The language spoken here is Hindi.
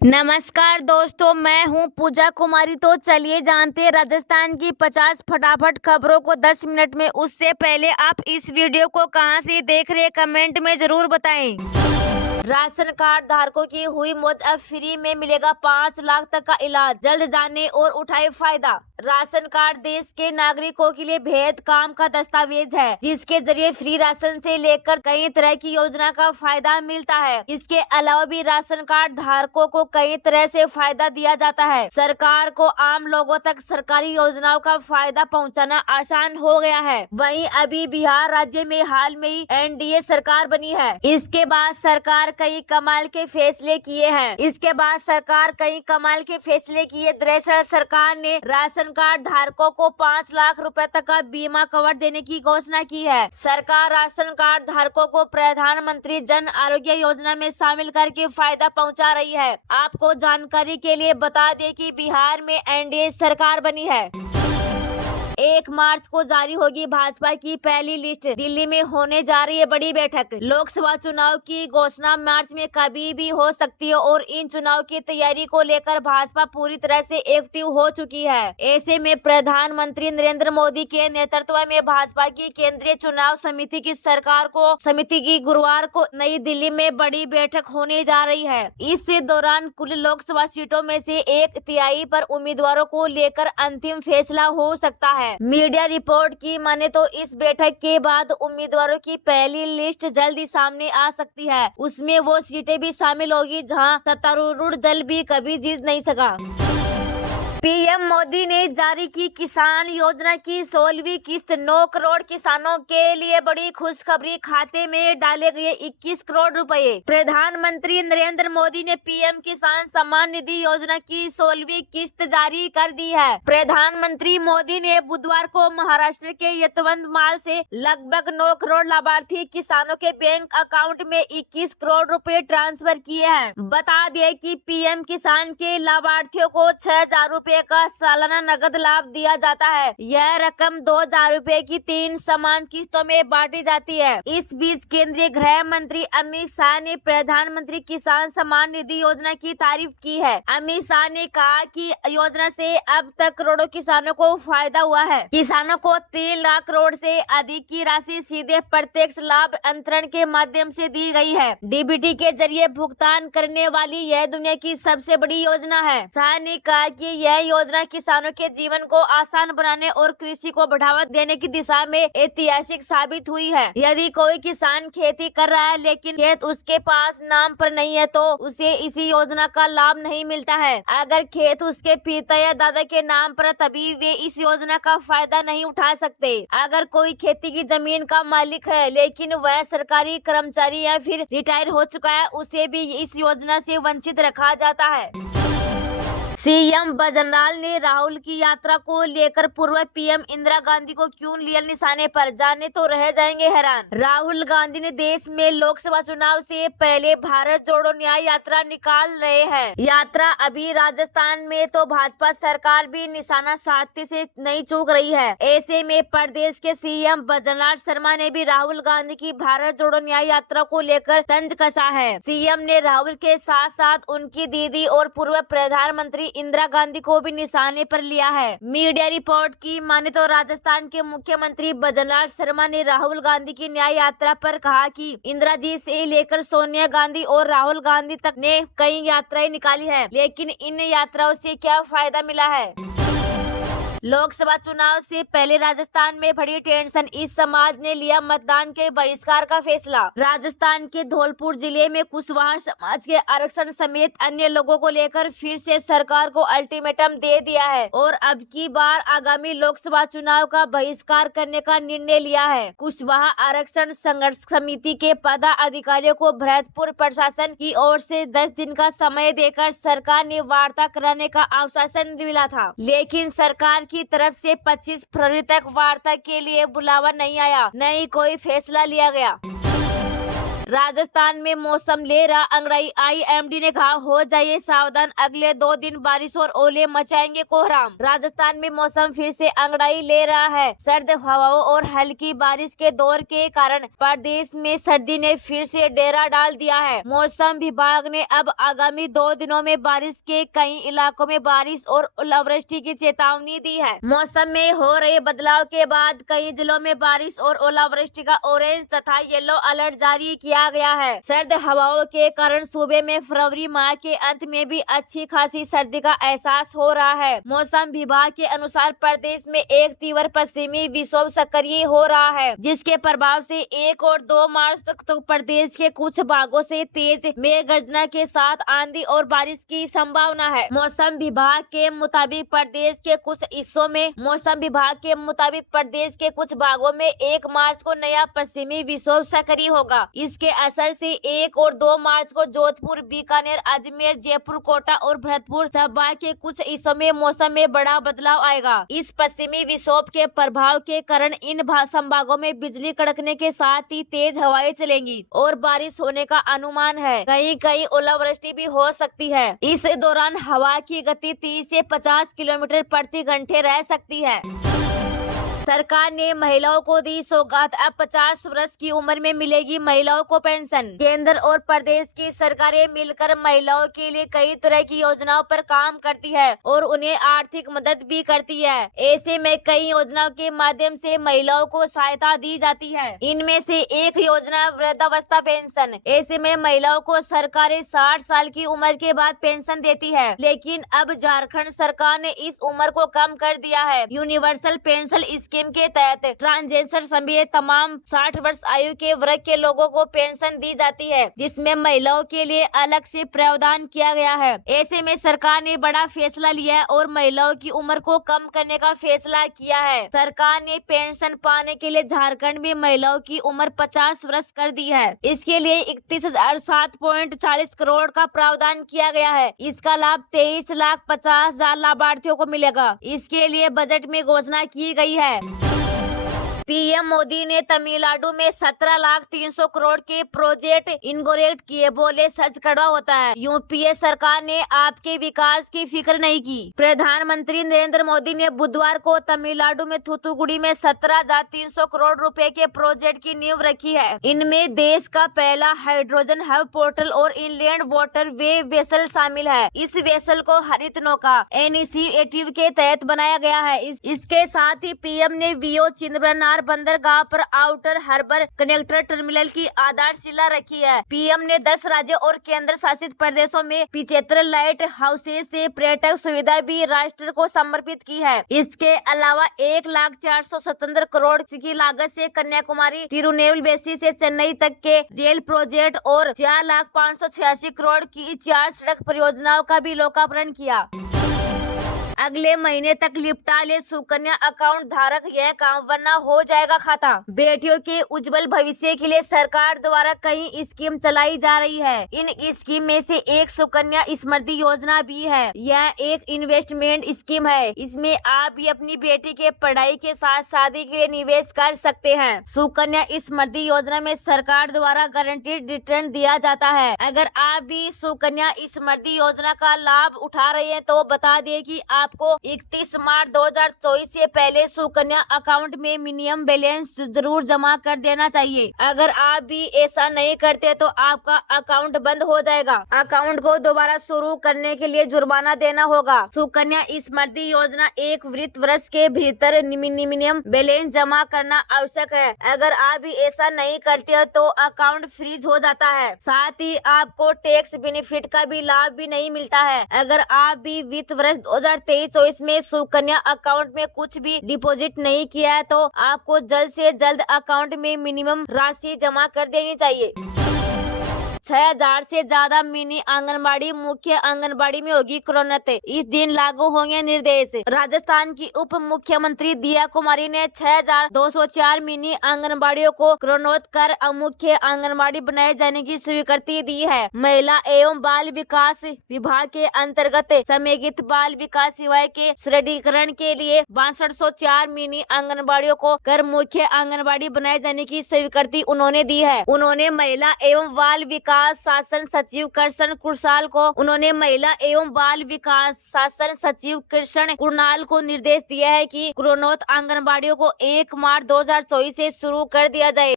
नमस्कार दोस्तों, मैं हूं पूजा कुमारी। तो चलिए जानते हैं राजस्थान की 50 फटाफट खबरों को 10 मिनट में। उससे पहले आप इस वीडियो को कहां से देख रहे हैं कमेंट में जरूर बताएं। राशन कार्ड धारकों की हुई मौज, अब फ्री में मिलेगा 5 लाख तक का इलाज। जल्द जाने और उठाए फायदा। राशन कार्ड देश के नागरिकों के लिए बेहद काम का दस्तावेज है, जिसके जरिए फ्री राशन से लेकर कई तरह की योजना का फायदा मिलता है। इसके अलावा भी राशन कार्ड धारकों को कई तरह से फायदा दिया जाता है। सरकार को आम लोगों तक सरकारी योजनाओं का फायदा पहुंचाना आसान हो गया है। वहीं अभी बिहार राज्य में हाल में ही एनडीए सरकार बनी है। इसके बाद सरकार कई कमाल के फैसले किए। दरअसल सरकार ने राशन कार्ड धारकों को 5 लाख रुपए तक का बीमा कवर देने की घोषणा की है। सरकार राशन कार्ड धारकों को प्रधानमंत्री जन आरोग्य योजना में शामिल करके फायदा पहुंचा रही है। आपको जानकारी के लिए बता दें कि बिहार में एनडीए सरकार बनी है। 1 मार्च को जारी होगी भाजपा की पहली लिस्ट। दिल्ली में होने जा रही है बड़ी बैठक। लोकसभा चुनाव की घोषणा मार्च में कभी भी हो सकती है और इन चुनाव की तैयारी को लेकर भाजपा पूरी तरह से एक्टिव हो चुकी है। ऐसे में प्रधानमंत्री नरेंद्र मोदी के नेतृत्व में भाजपा की केंद्रीय चुनाव समिति की गुरुवार को नई दिल्ली में बड़ी बैठक होने जा रही है। इस दौरान कुल लोकसभा सीटों में से 1/3 पर उम्मीदवारों को लेकर अंतिम फैसला हो सकता है। मीडिया रिपोर्ट की माने तो इस बैठक के बाद उम्मीदवारों की पहली लिस्ट जल्दी सामने आ सकती है। उसमें वो सीटें भी शामिल होगी जहां सत्तारूढ़ दल भी कभी जीत नहीं सका। पीएम मोदी ने जारी की किसान योजना की 16वीं किस्त। 9 करोड़ किसानों के लिए बड़ी खुशखबरी। खाते में डाले गए 21 करोड़ रुपए। प्रधानमंत्री नरेंद्र मोदी ने पीएम किसान सम्मान निधि योजना की 16वीं किस्त जारी कर दी है। प्रधानमंत्री मोदी ने बुधवार को महाराष्ट्र के यवतमाल से लगभग 9 करोड़ लाभार्थी किसानों के बैंक अकाउंट में 21 करोड़ रुपए ट्रांसफर किए हैं। बता दें कि पीएम किसान के लाभार्थियों को 6,000 रुपए का सालाना नगद लाभ दिया जाता है। यह रकम 2,000 रुपए की 3 समान किस्तों में बांटी जाती है। इस बीच केंद्रीय गृह मंत्री अमित शाह ने प्रधानमंत्री किसान सम्मान निधि योजना की तारीफ की है। अमित शाह ने कहा कि योजना से अब तक करोड़ों किसानों को फायदा हुआ है। किसानों को 3 लाख करोड़ से अधिक की राशि सीधे प्रत्यक्ष लाभ अंतरण के माध्यम से दी गई है। डीबीटी के जरिए भुगतान करने वाली यह दुनिया की सबसे बड़ी योजना है। शाह ने कहा कि यह योजना किसानों के जीवन को आसान बनाने और कृषि को बढ़ावा देने की दिशा में ऐतिहासिक साबित हुई है। यदि कोई किसान खेती कर रहा है लेकिन खेत उसके पास नाम पर नहीं है तो उसे इसी योजना का लाभ नहीं मिलता है। अगर खेत उसके पिता या दादा के नाम पर, तभी वे इस योजना का फायदा नहीं उठा सकते। अगर कोई खेती की जमीन का मालिक है लेकिन वह सरकारी कर्मचारी या फिर रिटायर हो चुका है, उसे भी इस योजना से वंचित रखा जाता है। सीएम बजरलाल ने राहुल की यात्रा को लेकर पूर्व पीएम इंदिरा गांधी को क्यों लिया निशाने पर, जाने तो रह जाएंगे हैरान। राहुल गांधी ने देश में लोकसभा चुनाव से पहले भारत जोड़ो न्याय यात्रा निकाल रहे हैं। यात्रा अभी राजस्थान में तो भाजपा सरकार भी निशाना साधते से नहीं चूक रही है। ऐसे में प्रदेश के सीएम बजरलाल शर्मा ने भी राहुल गांधी की भारत जोड़ो न्याय यात्रा को लेकर तंज कसा है। सीएम ने राहुल के साथ साथ उनकी दीदी और पूर्व प्रधानमंत्री इंदिरा गांधी को भी निशाने पर लिया है। मीडिया रिपोर्ट की माने तो राजस्थान के मुख्यमंत्री बजरलाल शर्मा ने राहुल गांधी की न्याय यात्रा पर कहा कि इंदिरा जी से लेकर सोनिया गांधी और राहुल गांधी तक ने कई यात्राएं निकाली हैं, लेकिन इन यात्राओं से क्या फायदा मिला है। लोकसभा चुनाव से पहले राजस्थान में बढ़ी टेंशन। इस समाज ने लिया मतदान के बहिष्कार का फैसला। राजस्थान के धौलपुर जिले में कुशवाहा समाज के आरक्षण समेत अन्य लोगों को लेकर फिर से सरकार को अल्टीमेटम दे दिया है और अब की बार आगामी लोकसभा चुनाव का बहिष्कार करने का निर्णय लिया है। कुशवाहा आरक्षण संघर्ष समिति के पदाधिकारियों को भरतपुर प्रशासन की ओर से 10 दिन का समय देकर सरकार ने वार्ता कराने का आश्वासन मिला था, लेकिन सरकार की तरफ से 25 फरवरी तक वार्ता के लिए बुलावा नहीं आया, न ही कोई फैसला लिया गया। राजस्थान में मौसम ले रहा अंगड़ाई, IMD ने कहा हो जाइए सावधान, अगले 2 दिन बारिश और ओले मचाएंगे कोहराम। राजस्थान में मौसम फिर से अंगड़ाई ले रहा है। सर्द हवाओं और हल्की बारिश के दौर के कारण प्रदेश में सर्दी ने फिर से डेरा डाल दिया है। मौसम विभाग ने अब आगामी 2 दिनों में बारिश के कई इलाकों में बारिश और ओलावृष्टि की चेतावनी दी है। मौसम में हो रहे बदलाव के बाद कई जिलों में बारिश और ओलावृष्टि का ऑरेंज तथा येलो अलर्ट जारी किया गया है। सर्द हवाओं के कारण सूबे में फरवरी माह के अंत में भी अच्छी खासी सर्दी का एहसास हो रहा है। मौसम विभाग के अनुसार प्रदेश में एक तीव्र पश्चिमी विक्षोभ सक्रिय हो रहा है, जिसके प्रभाव से 1 और 2 मार्च तक तो प्रदेश के कुछ भागों से तेज मेघ गर्जना के साथ आंधी और बारिश की संभावना है। मौसम विभाग के मुताबिक प्रदेश के कुछ भागों में 1 मार्च को नया पश्चिमी विक्षोभ सक्रिय होगा। इसके असर से 1 और 2 मार्च को जोधपुर, बीकानेर, अजमेर, जयपुर, कोटा और भरतपुर संभाग के कुछ हिस्सों में मौसम में बड़ा बदलाव आएगा। इस पश्चिमी विक्षोभ के प्रभाव के कारण इन संभागों में बिजली कड़कने के साथ ही तेज हवाएं चलेंगी और बारिश होने का अनुमान है। कहीं कहीं ओलावृष्टि भी हो सकती है। इस दौरान हवा की गति 30 से 50 किलोमीटर प्रति घंटे रह सकती है। सरकार ने महिलाओं को दी सौगात, अब 50 वर्ष की उम्र में मिलेगी महिलाओं को पेंशन। केंद्र और प्रदेश की सरकारें मिलकर महिलाओं के लिए कई तरह की योजनाओं पर काम करती है और उन्हें आर्थिक मदद भी करती है। ऐसे में कई योजनाओं के माध्यम से महिलाओं को सहायता दी जाती है। इनमें से एक योजना वृद्धावस्था पेंशन। ऐसे में महिलाओं को सरकारें 60 साल की उम्र के बाद पेंशन देती है, लेकिन अब झारखंड सरकार ने इस उम्र को कम कर दिया है। यूनिवर्सल पेंशन स्कीम के तहत ट्रांसजेंडर समेत तमाम 60 वर्ष आयु के वर्ग के लोगों को पेंशन दी जाती है, जिसमें महिलाओं के लिए अलग से प्रावधान किया गया है। ऐसे में सरकार ने बड़ा फैसला लिया है और महिलाओं की उम्र को कम करने का फैसला किया है। सरकार ने पेंशन पाने के लिए झारखंड में महिलाओं की उम्र 50 वर्ष कर दी है। इसके लिए 31,740 करोड़ का प्रावधान किया गया है। इसका लाभ 23,50,000 लाभार्थियों को मिलेगा। इसके लिए बजट में घोषणा की गई है। पीएम मोदी ने तमिलनाडु में 17,300 करोड़ के प्रोजेक्ट इनॉग्रेट किए, बोले सच कड़वा होता है। यूपीए सरकार ने आपके विकास की फिक्र नहीं की। प्रधानमंत्री नरेंद्र मोदी ने बुधवार को तमिलनाडु में थूथुकुडी में 17,300 करोड़ रुपए के प्रोजेक्ट की नींव रखी है। इनमें देश का पहला हाइड्रोजन हब पोर्टल और इनलैंड वाटर वे वेसल शामिल है। इस वेसल को हरित नौका इनिशिएटिव के तहत बनाया गया है। इसके साथ ही पीएम ने वीओ चिदंबरम बंदरगाह पर आउटर हार्बर कनेक्टर टर्मिनल की आधारशिला रखी है। पीएम ने 10 राज्यों और केंद्र शासित प्रदेशों में 75 लाइट हाउसेज से पर्यटक सुविधा भी राष्ट्र को समर्पित की है। इसके अलावा 1,477 करोड़ की लागत से कन्याकुमारी तिरुनेलवेली से चेन्नई तक के रेल प्रोजेक्ट और 4,586 करोड़ की 4 सड़क परियोजनाओं का भी लोकार्पण किया। अगले महीने तक निपटा ले सुकन्या अकाउंट धारक यह काम, वरना हो जाएगा खाता। बेटियों के उज्जवल भविष्य के लिए सरकार द्वारा कई स्कीम चलाई जा रही है। इन स्कीम में से एक सुकन्या समृद्धि योजना भी है। यह एक इन्वेस्टमेंट स्कीम है। इसमें आप भी अपनी बेटी के पढ़ाई के साथ शादी के लिए निवेश कर सकते हैं। सुकन्या समृद्धि योजना में सरकार द्वारा गारंटीड रिटर्न दिया जाता है। अगर आप भी सुकन्या समृद्धि योजना का लाभ उठा रहे हैं तो बता दें कि आपको 31 मार्च 2024 से पहले सुकन्या अकाउंट में मिनिमम बैलेंस जरूर जमा कर देना चाहिए। अगर आप भी ऐसा नहीं करते तो आपका अकाउंट बंद हो जाएगा। अकाउंट को दोबारा शुरू करने के लिए जुर्माना देना होगा। सुकन्या समृद्धि योजना एक वित्त वर्ष के भीतर मिनिमम बैलेंस जमा करना आवश्यक है। अगर आप भी ऐसा नहीं करते तो अकाउंट फ्रीज हो जाता है। साथ ही आपको टैक्स बेनिफिट का भी लाभ भी नहीं मिलता है। अगर आप भी वित्त वर्ष 2023-24 में सुकन्या अकाउंट में कुछ भी डिपॉजिट नहीं किया है तो आपको जल्द से जल्द अकाउंट में मिनिमम राशि जमा कर देनी चाहिए। 6000 से ज्यादा मिनी आंगनबाड़ी मुख्य आंगनबाड़ी में होगी क्रोनत। इस दिन लागू होंगे निर्देश। राजस्थान की उप मुख्यमंत्री दिया कुमारी ने 6204 मिनी आंगनबाड़ियों को क्रोनोत कर मुख्य आंगनबाड़ी बनाए जाने की स्वीकृति दी है। महिला एवं बाल विकास विभाग के अंतर्गत समेकित बाल विकास सेवाएं के सुदृढ़ीकरण के लिए 6204 मिनी आंगनबाड़ियों को कर मुख्य आंगनबाड़ी बनाए जाने की स्वीकृति उन्होंने दी है। उन्होंने महिला एवं बाल विकास शासन सचिव कृष्ण कुणाल को निर्देश दिया है कि क्रोनोत आंगनबाड़ियों को 1 मार्च 2024 से शुरू कर दिया जाए।